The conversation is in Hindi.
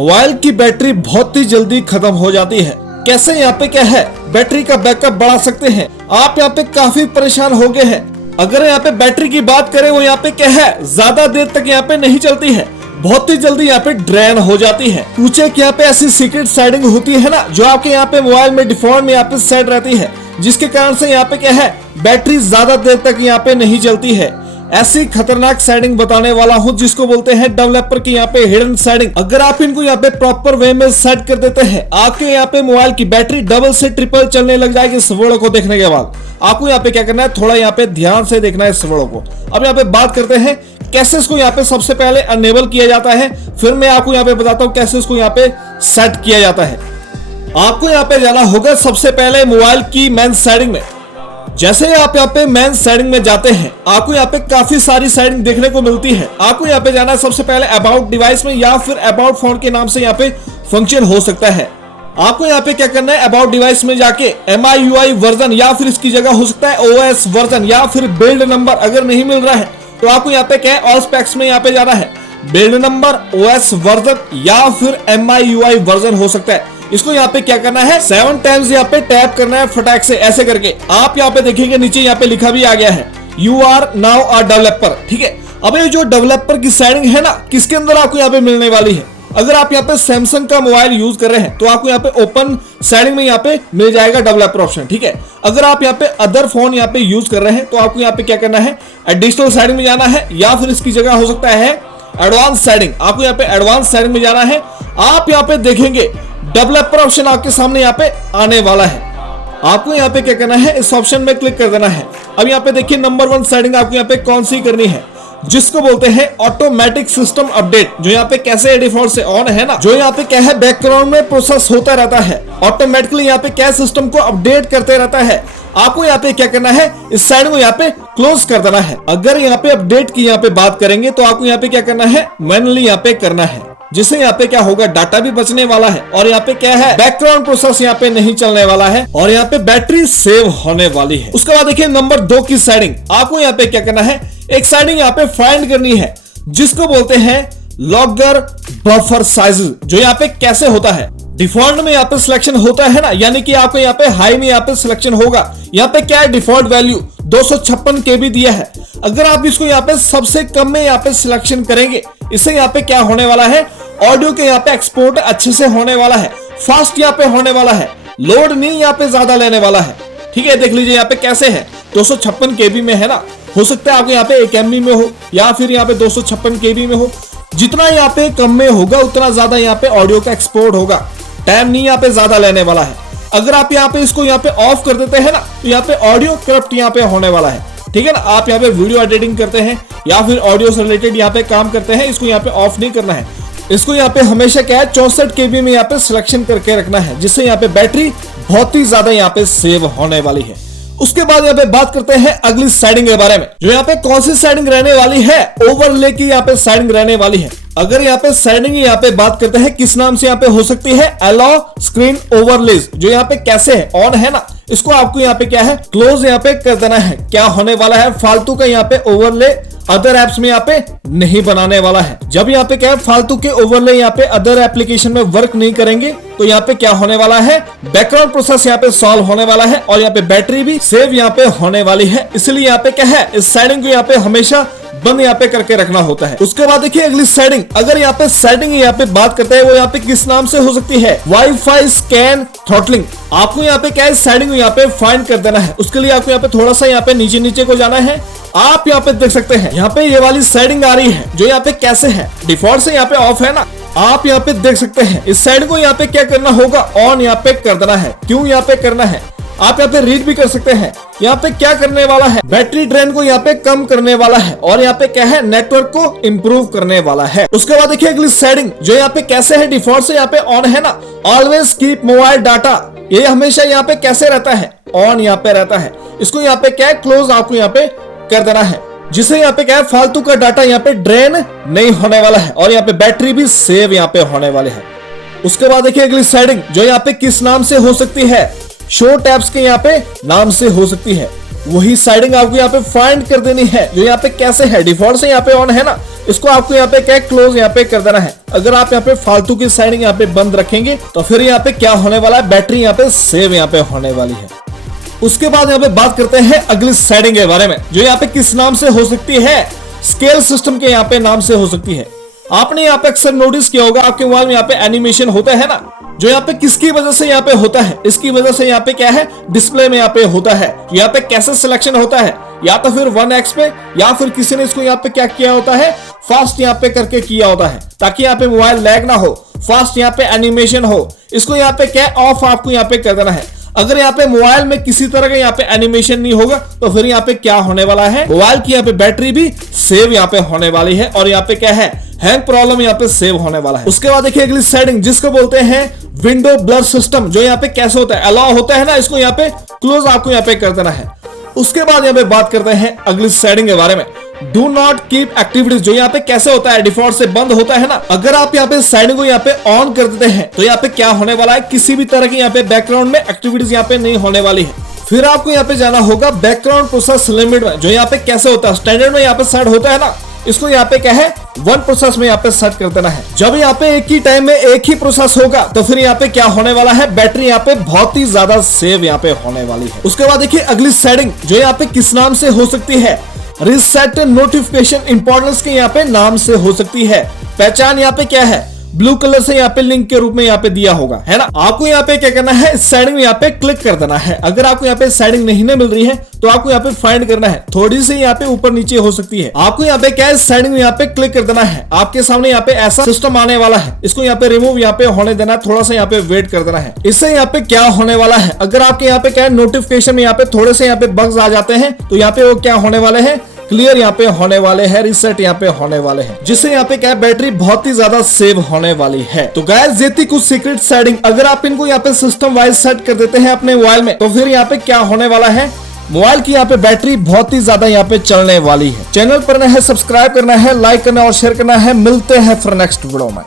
मोबाइल की बैटरी बहुत ही जल्दी खत्म हो जाती है। कैसे यहाँ पे क्या है बैटरी का बैकअप बढ़ा सकते हैं। आप यहाँ पे काफी परेशान हो गए हैं। अगर यहाँ पे बैटरी की बात करें वो यहाँ पे क्या है ज्यादा देर तक यहाँ पे नहीं चलती है, बहुत ही जल्दी यहाँ पे ड्रेन हो जाती है। पूछे कि यहाँ पे ऐसी सीक्रेट सेटिंग होती है ना जो आपके यहाँ पे मोबाइल में डिफॉल्ट में यहाँ पे सेट रहती है, जिसके कारण से यहाँ पे क्या है बैटरी ज्यादा देर तक यहाँ पे नहीं चलती है। ऐसी खतरनाक सेटिंग बताने वाला हूँ जिसको बोलते हैं डेवलपर की यहाँ पे हिडन सेटिंग। अगर आप इनको यहाँ पे प्रॉपर वे में सेट कर देते हैं, आपके यहाँ पे मोबाइल की बैटरी डबल से ट्रिपल चलने लग जाएगी। इस वीडियो को देखने के बाद आपको यहाँ पे क्या करना है, थोड़ा यहाँ पे ध्यान से देखना है इस वीडियो को। अब यहाँ पे बात करते हैं कैसे इसको यहाँ पे सबसे पहले अनेबल किया जाता है, फिर मैं आपको यहाँ पे बताता हूँ कैसे इसको यहाँ पे सेट किया जाता है। आपको यहाँ पे जाना होगा सबसे पहले मोबाइल की मेन सेटिंग में। जैसे ही आप यहाँ पे मेन सेटिंग में जाते हैं, आपको यहाँ पे काफी सारी सेटिंग देखने को मिलती है। आपको यहाँ पे जाना है सबसे पहले अबाउट डिवाइस में, या फिर अबाउट फोन के नाम से यहाँ पे फंक्शन हो सकता है। आपको यहाँ पे क्या करना है, अबाउट डिवाइस में जाके MIUI वर्जन या फिर इसकी जगह हो सकता है OS वर्जन या फिर बिल्ड नंबर अगर नहीं मिल रहा है तो आपको यहाँ पे क्या है ऑल स्पेक्स में यहाँ पे जाना है। बिल्ड नंबर, OS वर्जन या फिर MIUI वर्जन हो सकता है। इसको यहाँ पे क्या करना है 7 टाइम्स यहाँ पे टैप करना है फटाक से ऐसे करके। आप यहाँ पे देखेंगे नीचे यहाँ पे लिखा भी आ गया है you are now a developer. ठीक है, अब ये जो डेवलपर की सेटिंग है ना किसके अंदर आपको यहाँ पे मिलने वाली है। अगर आप यहाँ पे सैमसंग का मोबाइल यूज कर रहे हैं तो आपको यहाँ पे ओपन सेटिंग में यहाँ पे मिल जाएगा डेवलपर ऑप्शन। ठीक है, अगर आप यहाँ पे अदर फोन यहाँ पे यूज कर रहे हैं तो आपको यहाँ पे क्या करना है एडिशनल सेटिंग में जाना है, या फिर इसकी जगह हो सकता है एडवांस सेटिंग। आपको यहाँ पे एडवांस सेटिंग में जाना है। आप यहाँ पे देखेंगे डेवलपर ऑप्शन आपके सामने यहाँ पे आने वाला है। आपको यहाँ पे क्या करना है इस ऑप्शन में क्लिक कर देना है। अब यहाँ पे देखिए नंबर 1 सेटिंग आपको यहाँ पे कौन सी करनी है, जिसको बोलते हैं ऑटोमेटिक सिस्टम अपडेट। जो यहाँ पे कैसे डिफॉल्ट से ऑन है ना, जो यहाँ पे क्या है बैकग्राउंड में प्रोसेस होता रहता है, ऑटोमेटिकली यहाँ पे क्या सिस्टम को अपडेट करते रहता है। आपको यहाँ पे क्या करना है इस साइड को यहाँ पे क्लोज कर देना है। अगर यहाँ पे अपडेट की यहाँ पे बात करेंगे तो आपको यहाँ पे क्या करना है मैनुअली यहाँ पे करना है, जिससे यहाँ पे क्या होगा डाटा भी बचने वाला है और यहाँ पे क्या है बैकग्राउंड प्रोसेस यहाँ पे नहीं चलने वाला है और यहाँ पे बैटरी सेव होने वाली है। उसके बाद देखिए नंबर 2 की सेटिंग। आपको यहाँ पे क्या करना है एक सेटिंग यहाँ पे फाइंड करनी है जिसको बोलते हैं लॉगर बफर साइज। जो यहाँ पे कैसे होता है डिफॉल्ट में यहाँ पे सिलेक्शन होता है ना, यानी कि आपको यहाँ पे हाई में यहाँ पे सिलेक्शन होगा। यहाँ पे क्या है डिफॉल्ट वैल्यू 256 KB दिया है। अगर आप इसको यहाँ पे सबसे कम में यहाँ पे सिलेक्शन करेंगे, इससे यहाँ पे क्या होने वाला है ऑडियो के यहाँ पे एक्सपोर्ट अच्छे से होने वाला है, फास्ट यहाँ पे होने वाला है, लोड नहीं यहाँ पे ज्यादा लेने वाला है। ठीक है, देख लीजिए यहाँ पे कैसे है 256 KB में है ना, हो सकता है आपको यहाँ पे 1 MB में हो या फिर यहाँ पे 256 KB में हो। जितना यहाँ पे कम में होगा उतना ज्यादा यहाँ पे ऑडियो का एक्सपोर्ट होगा, टाइम नहीं यहाँ पे ज्यादा लेने वाला है। अगर आप यहाँ पे इसको यहाँ पे ऑफ कर देते हैं ना तो यहाँ पे ऑडियो करप्ट यहाँ पे होने वाला है। ठीक है ना, आप यहाँ पे वीडियो एडिटिंग करते हैं या फिर ऑडियो से रिलेटेड यहाँ पे काम करते हैं, इसको यहाँ पे ऑफ नहीं करना है। इसको यहाँ पे हमेशा क्या है 64 KB में यहाँ पे सिलेक्शन करके रखना है, जिससे यहाँ पे बैटरी बहुत ही ज्यादा यहाँ पे सेव होने वाली है। उसके बाद यहाँ पे बात करते हैं अगली सेटिंग के बारे में। जो यहाँ पे कौन सी सेटिंग रहने वाली है ओवरले की यहाँ पे सेटिंग रहने वाली है। अगर यहाँ पे सेटिंग यहाँ पे बात करते हैं किस नाम से यहाँ पे हो सकती है अलाउ स्क्रीन ओवरलेज। जो यहाँ पे कैसे है ऑन है ना, इसको आपको यहाँ पे क्या है क्लोज यहाँ पे कर देना है। क्या होने वाला है फालतू का यहाँ पे ओवरले अदर एप्स में यहाँ पे नहीं बनाने वाला है। जब यहाँ पे क्या है फालतू के ओवरले यहाँ पे अदर एप्लीकेशन में वर्क नहीं करेंगे तो यहाँ पे क्या होने वाला है बैकग्राउंड प्रोसेस यहाँ पे सॉल्व होने वाला है और यहाँ पे बैटरी भी सेव यहाँ पे होने वाली है। इसलिए यहाँ पे क्या है इस सेटिंग को यहाँ पे हमेशा बंद यहाँ पे करके रखना होता है। उसके बाद देखिए अगली सेटिंग। अगर यहाँ पे सेटिंग यहाँ पे बात करते हैं वो यहाँ पे किस नाम से हो सकती है वाईफाई स्कैन थ्रॉटलिंग। आपको यहाँ पे क्या है सेटिंग यहाँ पे फाइंड कर देना है। उसके लिए आपको यहाँ पे थोड़ा सा यहाँ पे नीचे नीचे को जाना है। आप यहाँ पे देख सकते हैं यहाँ पे ये वाली सेटिंग आ रही है जो यहाँ पे कैसे है डिफॉल्ट से यहाँ पे ऑफ है ना। आप यहाँ पे देख सकते हैं इस साइड को यहाँ पे क्या करना होगा ऑन यहाँ पे कर देना है। क्यों यहाँ पे करना है आप यहाँ पे रीड भी कर सकते हैं। यहाँ पे क्या करने वाला है बैटरी ड्रेन को यहाँ पे कम करने वाला है और यहाँ पे क्या है नेटवर्क को इम्प्रूव करने वाला है। उसके बाद देखिए अगली सेटिंग जो यहाँ पे कैसे है डिफॉल्ट से यहाँ पे ऑन है ना ऑलवेज कीप मोबाइल डाटा। ये हमेशा यहाँ पे कैसे रहता है ऑन यहाँ पे रहता है। इसको यहाँ पे क्या है क्लोज आपको यहाँ पे कर देना है, जिससे यहाँ पे क्या है फालतू का डाटा यहाँ पे ड्रेन नहीं होने वाला है और यहाँ पे बैटरी भी सेव यहाँ पे होने वाले है। उसके बाद देखिए अगली सेटिंग जो यहाँ पे किस नाम से हो सकती है शो टैब्स के यहाँ पे नाम से हो सकती है। वही सेटिंग आपको यहाँ पे फाइंड कर देनी है। जो यहाँ पे कैसे है, डिफॉल्ट से यहाँ पे ऑन है ना, इसको आपको यहाँ पे क्या क्लोज यहाँ पे कर देना है। अगर आप यहाँ पे फालतू की सेटिंग यहाँ पे बंद रखेंगे तो फिर यहाँ पे क्या होने वाला है, बैटरी यहाँ पे सेव यहाँ पे होने वाली है। उसके बाद यहाँ पे बात करते हैं अगली सेटिंग के बारे में, जो यहाँ पे किस नाम से हो सकती है, स्केल सिस्टम के यहाँ पे नाम से हो सकती है। आपने यहाँ पे अक्सर नोटिस किया होगा आपके मोबाइल में यहाँ पे एनिमेशन होता है ना, जो यहाँ पे किसकी वजह से यहाँ पे होता है, इसकी वजह से यहाँ पे क्या है, डिस्प्ले में यहाँ पे होता है। यहाँ पे कैसे सिलेक्शन होता है, या तो फिर 1x पे, या फिर किसी ने इसको यहाँ पे क्या किया होता है, फास्ट यहाँ पे करके किया होता है, ताकि यहाँ पे मोबाइल लैग ना हो, फास्ट यहाँ पे एनिमेशन हो। इसको यहाँ पे क्या ऑफ आपको यहाँ पे कर देना है। अगर यहाँ पे मोबाइल में किसी तरह का यहाँ पे एनिमेशन नहीं होगा तो फिर यहाँ पे क्या होने वाला है, मोबाइल की यहाँ पे बैटरी भी सेव यहाँ पे होने वाली है, और यहाँ पे क्या है, हैंग प्रॉब्लम यहाँ पे सेव होने वाला है। उसके बाद देखिए अगली सेटिंग जिसको बोलते हैं विंडो ब्लर सिस्टम, जो यहाँ पे कैसे होता है, अलाउ होता है ना, इसको यहाँ पे क्लोज आपको यहाँ पे कर देना है। उसके बाद यहाँ पे बात करते हैं अगली सेटिंग के बारे में, डू नॉट कीप एक्टिविटीज, जो यहाँ पे कैसे होता है, डिफॉल्ट से बंद होता है ना। अगर आप यहाँ पे सेटिंग को यहाँ पे ऑन कर देते हैं तो यहाँ पे क्या होने वाला है, किसी भी तरह की यहाँ पे बैकग्राउंड में एक्टिविटीज यहाँ पे नहीं होने वाली है। फिर आपको यहाँ पे जाना होगा बैकग्राउंड प्रोसेस लिमिट में, जो यहाँ पे कैसे होता है, स्टैंडर्ड में यहाँ पे सेट होता है ना, इसको यहाँ पे क्या है, 1 प्रोसेस में यहाँ पे सेट कर देना है। जब यहाँ पे एक ही टाइम में एक ही प्रोसेस होगा तो फिर यहाँ पे क्या होने वाला है, बैटरी यहाँ पे बहुत ही ज्यादा सेव यहाँ पे होने वाली है। उसके बाद देखिए अगली सेटिंग जो यहाँ पे किस नाम से हो सकती है, रिसेट नोटिफिकेशन इंपॉर्टेंस के यहाँ पे नाम से हो सकती है। पहचान यहाँ पे क्या है, ब्लू कलर से यहाँ पे लिंक के रूप में यहाँ पे दिया होगा, है ना। आपको यहाँ पे क्या करना है, सेटिंग में यहाँ पे क्लिक कर देना है। अगर आपको यहाँ पे सेटिंग नहीं मिल रही है तो आपको यहाँ पे फाइंड करना है, थोड़ी सी यहाँ पे ऊपर नीचे हो सकती है। आपको यहाँ पे क्या है, सेटिंग में यहाँ पे क्लिक कर देना है। आपके सामने यहाँ पे ऐसा सिस्टम आने वाला है, इसको यहाँ पे रिमूव यहाँ पे होने देना है, थोड़ा सा यहाँ पे वेट कर देना है। इससे यहाँ पे क्या होने वाला है, अगर आपके यहाँ पे क्या है, नोटिफिकेशन में यहाँ पे थोड़े से यहाँ पे बग्स आ जाते हैं तो यहाँ पे वो क्या होने वाले हैं, क्लियर यहाँ पे होने वाले हैं, रिसेट यहाँ पे होने वाले हैं, जिससे यहाँ पे क्या है, बैटरी बहुत ही ज्यादा सेव होने वाली है। तो गाइस ये थी कुछ सीक्रेट सेटिंग, अगर आप इनको यहाँ पे सिस्टम वाइज सेट कर देते हैं अपने मोबाइल में तो फिर यहाँ पे क्या होने वाला है, मोबाइल की यहाँ पे बैटरी बहुत ही ज्यादा यहाँ पे चलने वाली है। चैनल पर नए हैं, सब्सक्राइब करना है, लाइक करना और शेयर करना है। मिलते हैं फिर नेक्स्ट वीडियो में।